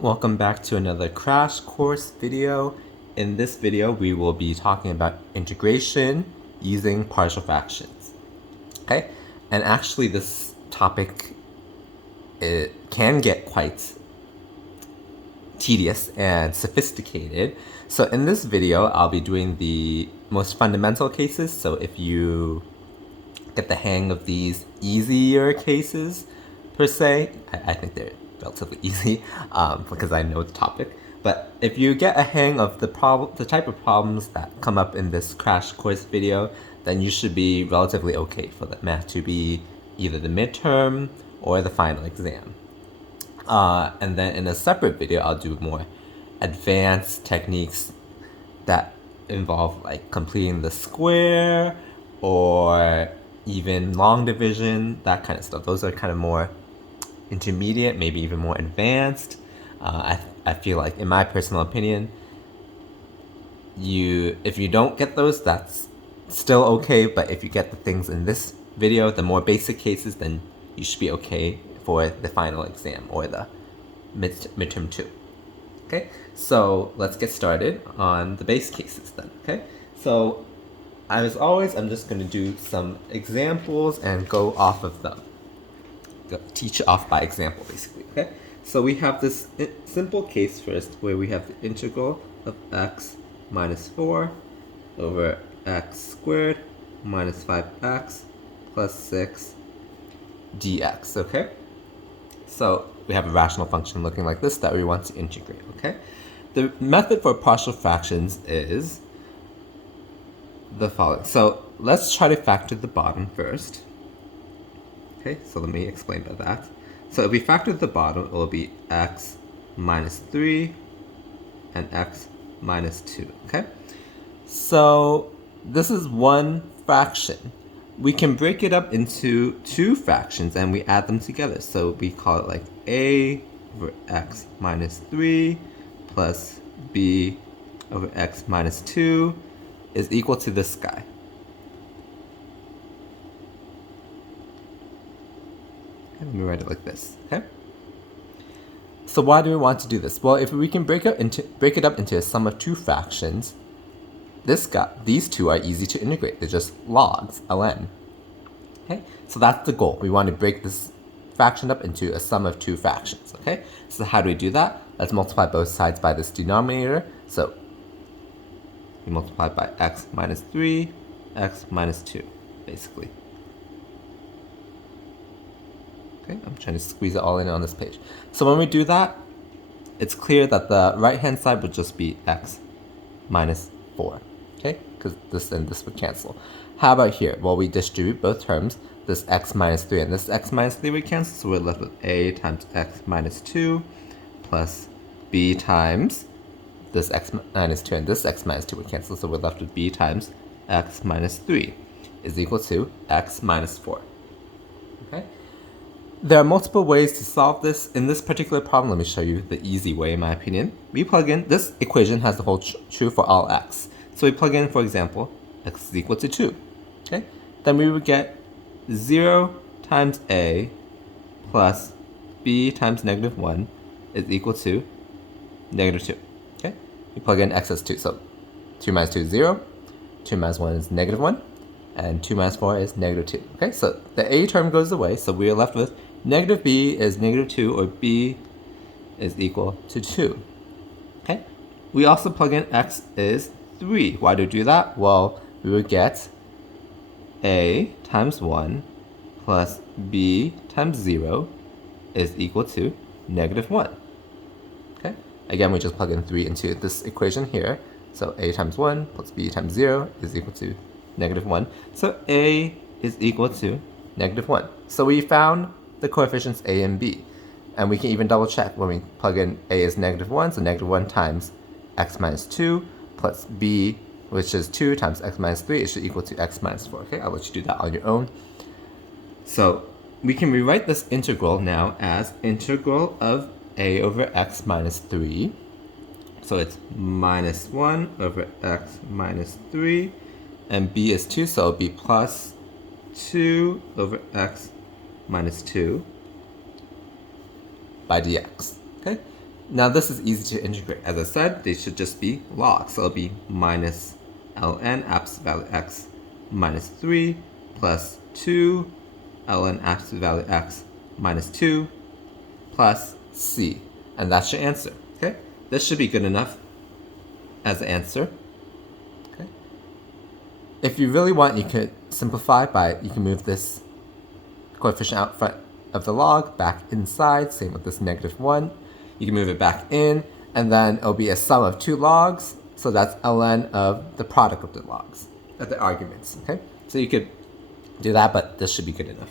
Welcome back to another crash course video. In this video, we will be talking about integration using partial fractions. Okay, and actually this topic can get quite tedious and sophisticated. So in this video, I'll be doing the most fundamental cases. So if you get the hang of these easier cases, per se, I think they're relatively easy because I know the topic. But if you get a hang of the type of problems that come up in this crash course video, then you should be relatively okay for the math to be either the midterm or the final exam. And then in a separate video, I'll do more advanced techniques that involve like completing the square or even long division, that kind of stuff. Those are kind of more intermediate, maybe even more advanced. I feel like, in my personal opinion, if you don't get those, that's still okay. But if you get the things in this video, the more basic cases, then you should be okay for the final exam or the midterm 2. Okay, so let's get started on the base cases then. Okay, so as always, I'm just going to do some examples and go off of them. Teach off by example, basically. Okay, so we have this simple case first where we have the integral of x minus 4 over x squared minus 5x plus 6 dx. Okay, so we have a rational function looking like this that we want to integrate. Okay, the method for partial fractions is the following. So let's try to factor the bottom first. Okay, so let me explain by that. So if we factor the bottom, it will be x minus 3 and x minus 2. Okay, so this is one fraction. We can break it up into two fractions and we add them together. So we call it like a over x minus 3 plus b over x minus 2 is equal to this guy. Let me write it like this, okay? So why do we want to do this? Well, if we can break it up into a sum of two fractions, these two are easy to integrate. They're just logs, ln. Okay, so that's the goal. We want to break this fraction up into a sum of two fractions, okay? So how do we do that? Let's multiply both sides by this denominator. So we multiply by x minus 3, x minus 2, basically. Okay, I'm trying to squeeze it all in on this page. So when we do that, it's clear that the right-hand side would just be x minus 4, okay? Because this and this would cancel. How about here? Well, we distribute both terms. This x minus 3 and this x minus 3 would cancel, so we're left with a times x minus 2 plus b times this x minus 2 and this x minus 2 would cancel, so we're left with b times x minus 3 is equal to x minus 4. Okay? There are multiple ways to solve this. In this particular problem, let me show you the easy way, in my opinion. We plug in, this equation has to hold true for all x. So we plug in, for example, x is equal to 2. Okay? Then we would get 0 times a plus b times negative 1 is equal to negative 2. Okay? We plug in x as 2. So 2 minus 2 is 0, 2 minus 1 is negative 1, and 2 minus 4 is negative 2. Okay, so the a term goes away, so we are left with negative b is negative 2, or b is equal to 2. Okay, we also plug in x is 3. Why do we do that? Well, we would get a times 1 plus b times 0 is equal to negative 1. Okay, again, we just plug in 3 into this equation here. So a times 1 plus b times 0 is equal to negative 1. So a is equal to negative 1. So we found the coefficients a and b. And we can even double check when we plug in a is negative 1, so negative 1 times x minus 2 plus b, which is 2 times x minus 3, it should equal to x minus 4. Okay, I'll let you do that on your own. So we can rewrite this integral now as integral of a over x minus 3. So it's minus 1 over x minus 3. And b is 2, so it'll be plus 2 over x minus 2 by dx. Okay? Now this is easy to integrate. As I said, they should just be logs. So it'll be minus ln absolute value x minus 3 plus 2 ln absolute value x minus 2 plus c. And that's your answer. Okay? This should be good enough as an answer. Okay? If you really want, you could simplify you can move this coefficient out front of the log back inside, same with this -1. You can move it back in, and then it'll be a sum of 2 logs, so that's ln of the product of the logs, of the arguments, okay? So you could do that, but this should be good enough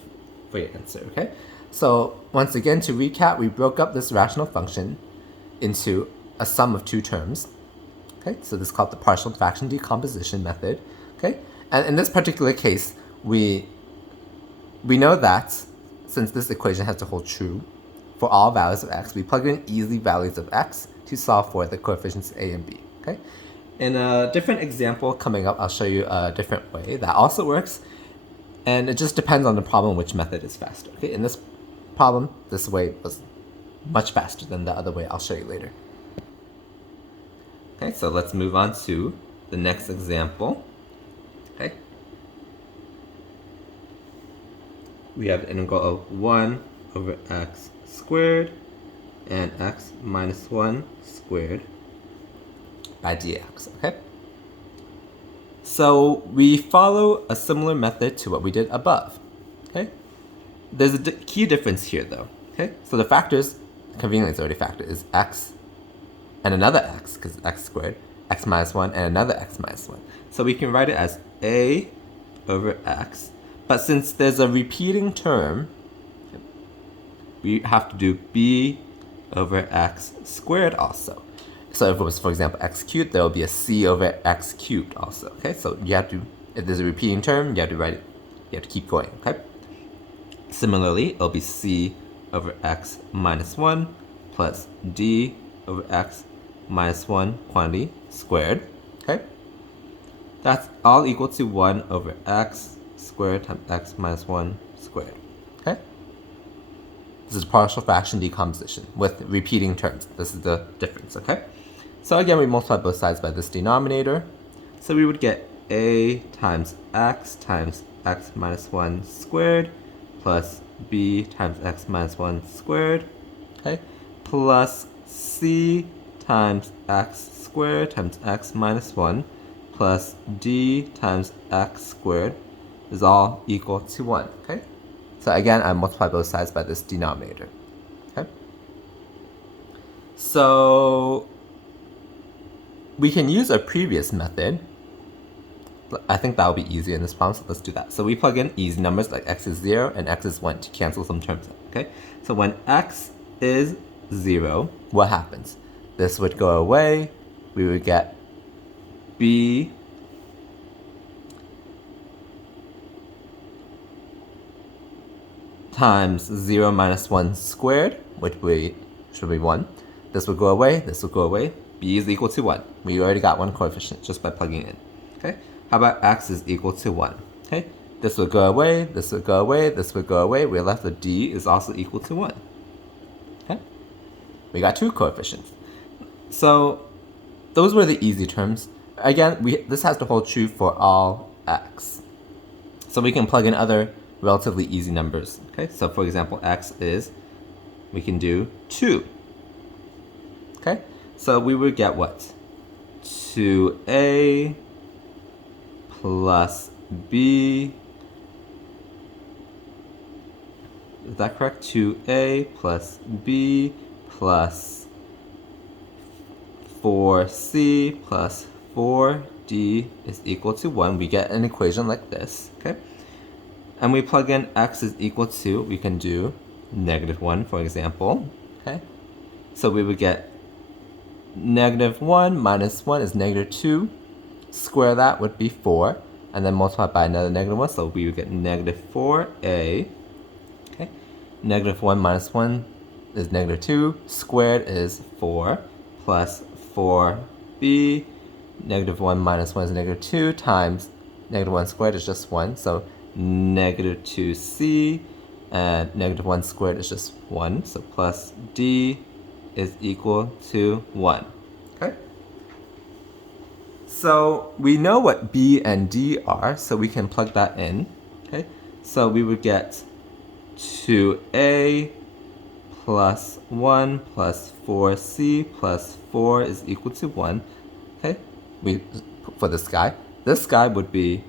for your answer, okay? So once again, to recap, we broke up this rational function into a sum of 2 terms, okay? So this is called the partial fraction decomposition method, okay? And in this particular case, we know that since this equation has to hold true for all values of x, we plug in easy values of x to solve for the coefficients a and b, okay? In a different example coming up, I'll show you a different way that also works, and it just depends on the problem which method is faster, okay? In this problem, this way was much faster than the other way. I'll show you later. Okay, so let's move on to the next example, okay? We have the integral of 1 over x squared and x minus 1 squared by dx, okay? So we follow a similar method to what we did above, okay? There's a key difference here though, okay? So the factors, conveniently it's already factored, is x and another x, because it's x squared, x minus 1 and another x minus 1. So we can write it as a over x, but since there's a repeating term, we have to do b over x squared also. So if it was, for example, x cubed, there will be a c over x cubed also, okay? So you have to, if there's a repeating term, you have to write it, you have to keep going, okay? Similarly, it'll be c over x minus 1 plus d over x minus 1 quantity squared, okay? That's all equal to 1 over x squared times x minus 1 squared, okay? This is partial fraction decomposition with repeating terms. This is the difference, okay? So again, we multiply both sides by this denominator. So we would get a times x minus 1 squared plus b times x minus 1 squared, okay? Plus c times x squared times x minus 1 plus d times x squared is all equal to 1, okay? So again, I multiply both sides by this denominator, okay? So we can use a previous method. I think that'll be easier in this problem, so let's do that. So we plug in easy numbers like x is 0 and x is 1 to cancel some terms out, okay? So when x is 0, what happens? This would go away. We would get b times 0 minus 1 squared, which should be 1. This would go away, this will go away. B is equal to 1. We already got one coefficient just by plugging in, okay? How about x is equal to 1, okay? This would go away, this would go away, this would go away. We're left with d is also equal to 1, okay? We got 2 coefficients. So those were the easy terms. Again, this has to hold true for all x. So we can plug in other relatively easy numbers, okay? So for example, x is, we can do 2, okay? So we would get what? 2a plus b, is that correct? 2a plus b plus 4c plus 4d is equal to 1. We get an equation like this, okay? And we plug in x is equal to, we can do -1, for example, okay? So we would get -1 minus 1 is -2. Square that would be 4, and then multiply by another -1, so we would get -4a, okay? -1 minus 1 is -2, squared is 4, plus 4b, -1 minus 1 is -2, times -1 squared is just 1, so -2c, and -1 squared is just 1, so plus d is equal to 1. Okay? So we know what b and d are, so we can plug that in. Okay? So we would get 2a plus 1 plus 4c plus 4 is equal to 1. Okay? For this guy. This guy would be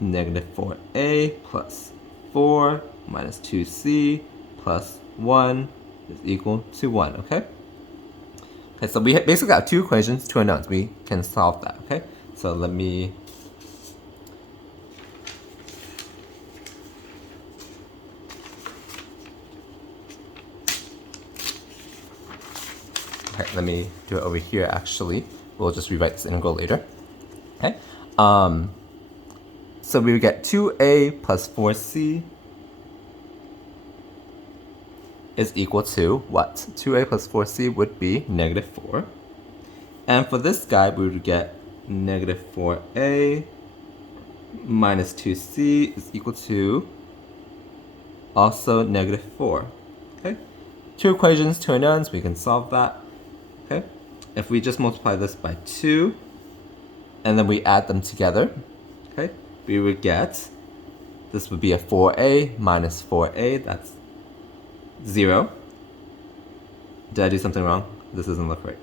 negative 4a plus 4 minus 2c plus 1 is equal to 1, okay? Okay, so we basically got two equations, two unknowns. We can solve that, okay? So let me... Okay, let me do it over here, actually. We'll just rewrite this integral later. Okay? So we would get 2a plus 4c is equal to what? 2a plus 4c would be negative 4. And for this guy, we would get negative 4a minus 2c is equal to also negative 4. Okay? Two equations, two unknowns, we can solve that. Okay? If we just multiply this by 2, and then we add them together, okay, we would get, this would be a 4a minus 4a, that's 0. Did I do something wrong? This doesn't look right.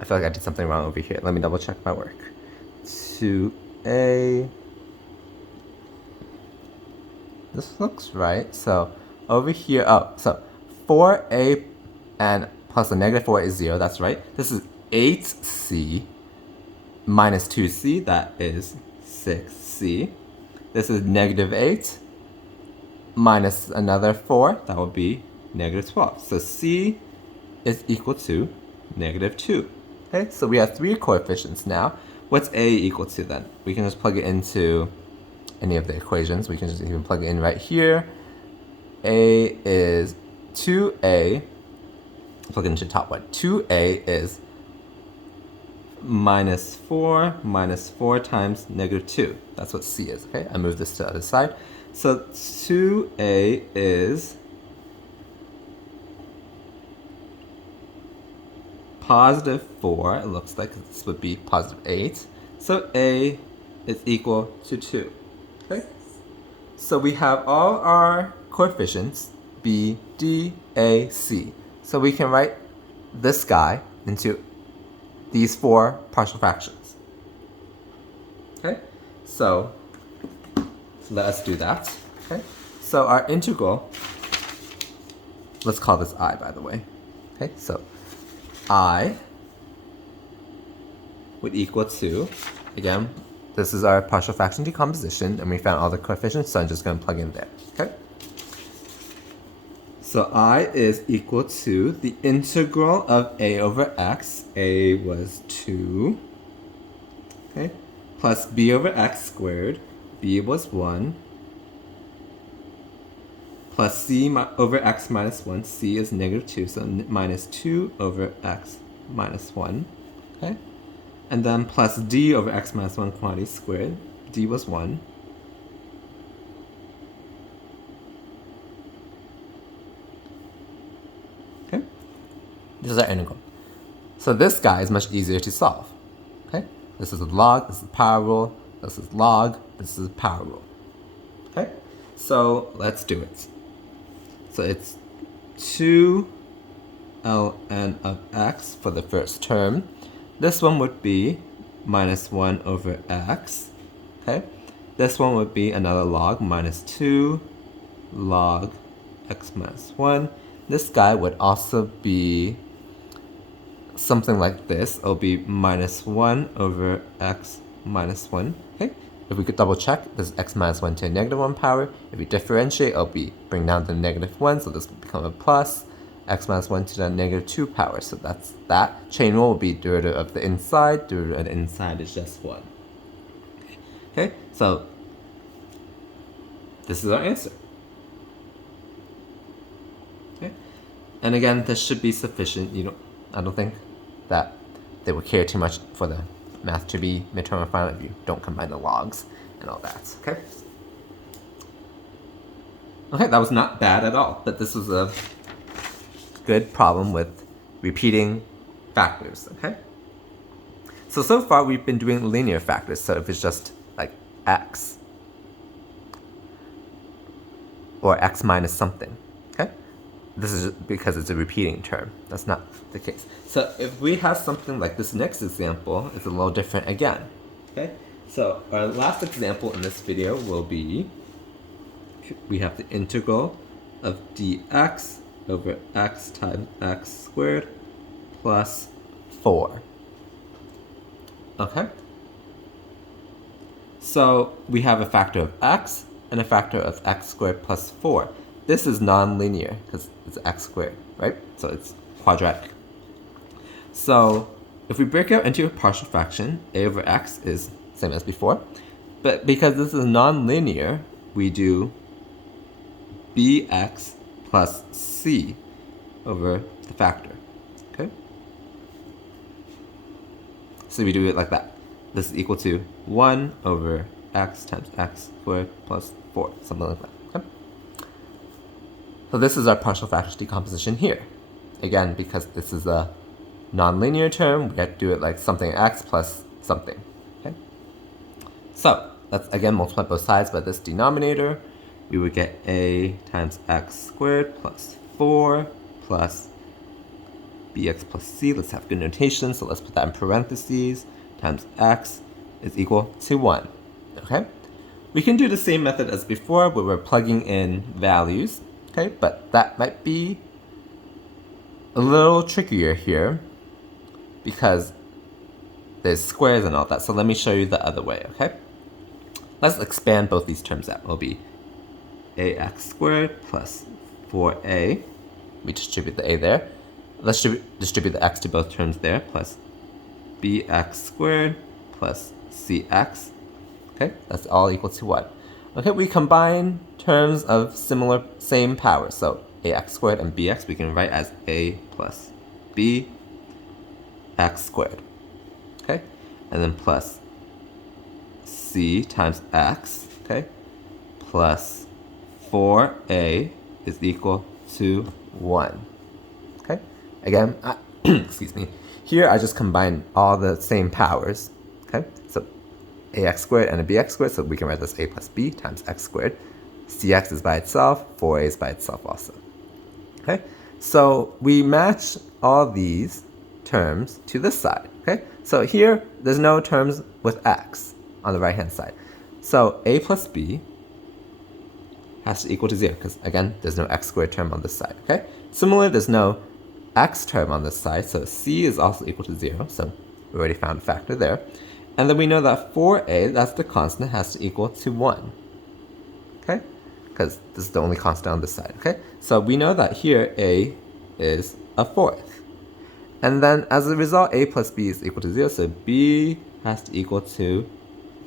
I feel like I did something wrong over here. Let me double check my work. 2a. This looks right. So over here, oh, so 4a and plus a negative 4 is 0, that's right. This is 8c minus 2c, that is 6c. This is negative 8 minus another 4, that would be negative 12. So c is equal to negative 2. Okay, so we have three coefficients now. What's a equal to then? We can just plug it into any of the equations. We can just even plug it in right here. A is 2a, plug it into the top one. 2a is minus 4 times negative 2. That's what c is, okay? I move this to the other side. So 2a is positive 4, it looks like this would be positive 8. So a is equal to 2. Okay? So we have all our coefficients, b, d, a, c. So we can write this guy into these four partial fractions. Okay? So let us do that. Okay? So our integral, let's call this I, by the way. Okay? So I would equal to, again, this is our partial fraction decomposition, and we found all the coefficients, so I'm just going to plug in there, okay? So I is equal to the integral of a over x, a was 2, okay, plus b over x squared, b was 1, plus c over x minus 1, c is negative 2, so minus 2 over x minus 1, okay? And then plus d over x minus 1 quantity squared, d was 1. Okay? This is our integral. So this guy is much easier to solve. Okay? This is a log, this is a power rule, this is log, this is a power rule. Okay? So let's do it. So it's 2 ln of x for the first term. This one would be minus 1 over x. Okay? This one would be another log, minus 2 log x minus 1. This guy would also be something like this. It'll be minus 1 over x minus 1. Okay? If we could double check, this is x minus 1 to a negative 1 power. If we differentiate, it'll be bring down the negative 1, so this will become a plus. X minus 1 to the negative 2 power. So that's that. Chain rule will be derivative of the inside. Derivative of the inside is just 1. Okay, so this is our answer. Okay, and again, this should be sufficient. I don't think that they would care too much for the math to be midterm or final if you don't combine the logs and all that. Okay. Okay, that was not bad at all, but this was a good problem with repeating factors, okay? So far we've been doing linear factors, so if it's just like x, or x minus something, okay? This is because it's a repeating term. That's not the case. So if we have something like this next example, it's a little different again, okay? So our last example in this video will be, we have the integral of dx over x times x squared plus 4. Okay? So we have a factor of x and a factor of x squared plus 4. This is non-linear because it's x squared, right? So it's quadratic. So if we break out into a partial fraction, a over x is same as before. But because this is non-linear, we do bx plus c over the factor, okay? So we do it like that. This is equal to 1 over x times x squared plus 4, something like that, okay? So this is our partial fraction decomposition here. Again, because this is a non-linear term, we have to do it like something x plus something, okay? So let's again multiply both sides by this denominator. We would get a times x squared plus 4 plus bx plus c. Let's have good notation, so let's put that in parentheses, times x is equal to 1, okay? We can do the same method as before where we're plugging in values, okay? But that might be a little trickier here because there's squares and all that. So let me show you the other way, okay? Let's expand both these terms out. It'll be ax squared plus 4a. We distribute the a there. Let's distribute the x to both terms there, plus bx squared plus cx. Okay, that's all equal to 1. Okay, we combine terms of same power. So ax squared and bx we can write as a plus b x squared. Okay, and then plus c times x, okay, plus 4a is equal to 1. Okay, again, excuse me. Here I just combine all the same powers. Okay, so ax squared and a bx squared, so we can write this a plus b times x squared. Cx is by itself, 4a is by itself also. Okay, so we match all these terms to this side. Okay, so here there's no terms with x on the right hand side. So a plus b has to equal to 0 because again there's no x squared term on this side. Okay, similarly there's no x term on this side, so c is also equal to 0, so we already found a factor there. And then we know that 4a, that's the constant, has to equal to 1. Okay, because this is the only constant on this side. Okay, so we know that here a is a fourth. And then as a result, a plus b is equal to 0, so b has to equal to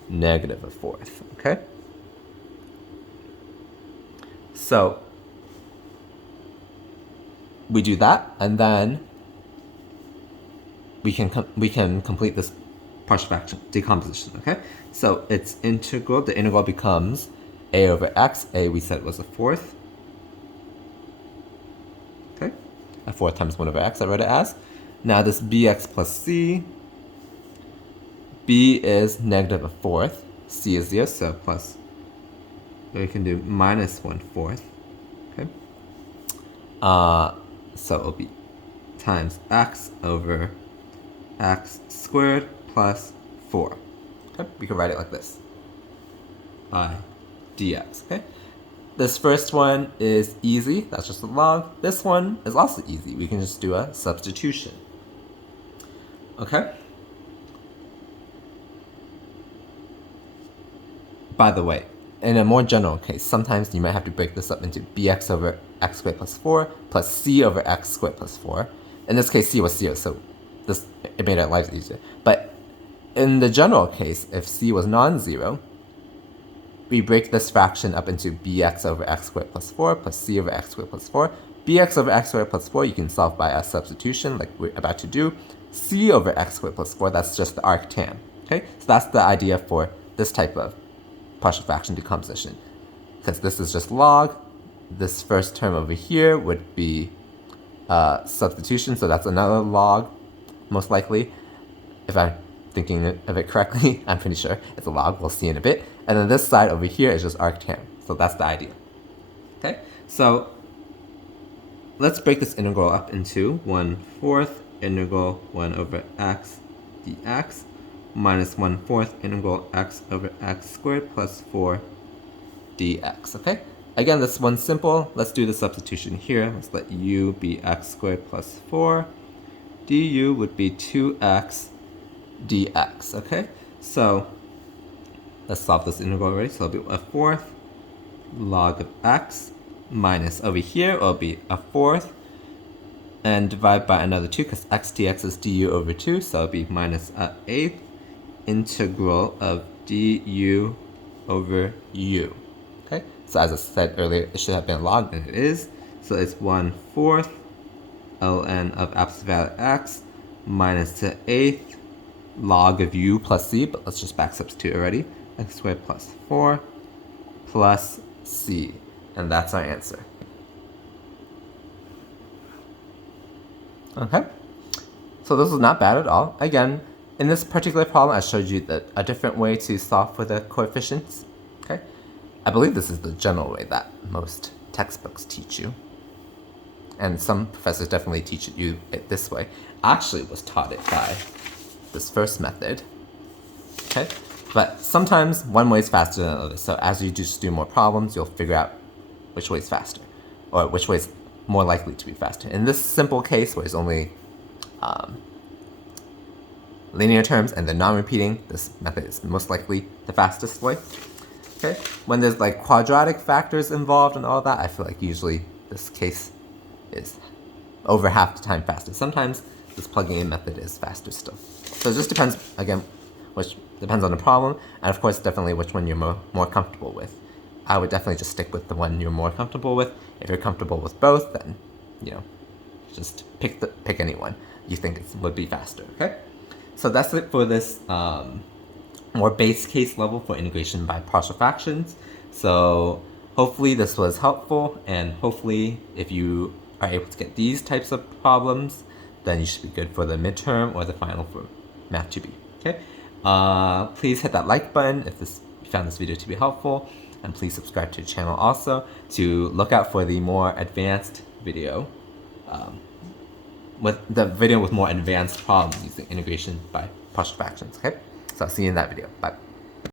negative a fourth. Okay, so we do that, and then we can complete this partial fraction decomposition. Okay, so its integral, the integral becomes a over x. A we said was a fourth. Okay, a fourth times 1 over x. I wrote it as. Now this bx plus c. B is negative a fourth. C is 0, so plus. We can do minus 1/4. Okay. So it'll be times x over x squared plus 4. Okay, we can write it like this. I dx, okay? This first one is easy, that's just a log. This one is also easy, we can just do a substitution. Okay? By the way, in a more general case, sometimes you might have to break this up into bx over x squared plus 4 plus c over x squared plus 4. In this case, c was 0, so it made our lives easier. But in the general case, if c was non-zero, we break this fraction up into bx over x squared plus 4 plus c over x squared plus 4. Bx over x squared plus 4 you can solve by a substitution like we're about to do. C over x squared plus 4, that's just the arctan. Okay, so that's the idea for this type of partial fraction decomposition. Because this is just log, this first term over here would be substitution, so that's another log, most likely. If I'm thinking of it correctly, I'm pretty sure it's a log, we'll see in a bit. And then this side over here is just arctan, so that's the idea. Okay, so let's break this integral up into 1/4 integral 1 over x dx minus 1/4 integral x over x squared plus 4 dx, okay? Again, this one's simple. Let's do the substitution here. Let's let u be x squared plus 4. du would be 2x dx, okay? So let's solve this integral already. So it'll be 1/4 log of x minus over here it'll be 1/4 and divide by another 2 because x dx is du over 2, so it'll be minus 1/8 integral of du over u. Okay, so as I said earlier, it should have been log, and it is. So it's 1/4 ln of absolute value x minus 1/8 log of u plus c, but let's just back substitute already. X squared plus 4 plus c. And that's our answer. Okay, so this is not bad at all. Again, in this particular problem, I showed you that a different way to solve for the coefficients. Okay, I believe this is the general way that most textbooks teach you. And some professors definitely teach you it this way. I actually was taught it by this first method. Okay, but sometimes one way is faster than the other. So as you just do more problems, you'll figure out which way is faster, or which way is more likely to be faster. In this simple case, where it's only linear terms and they're non-repeating, this method is most likely the fastest way. Okay, when there's like quadratic factors involved and all that, I feel like usually this case is over half the time faster. Sometimes this plugging in method is faster still. So it just depends, again, which depends on the problem, and of course definitely which one you're more comfortable with. I would definitely just stick with the one you're more comfortable with. If you're comfortable with both, then, you know, just pick any one you think would be faster, okay? So that's it for this more base case level for integration by partial fractions. So hopefully this was helpful, and hopefully if you are able to get these types of problems, then you should be good for the midterm or the final for Math 2B, okay? Please hit that like button if you found this video to be helpful. And please subscribe to the channel also to look out for the more advanced video, with more advanced problems using integration by partial fractions, okay? So I'll see you in that video. Bye.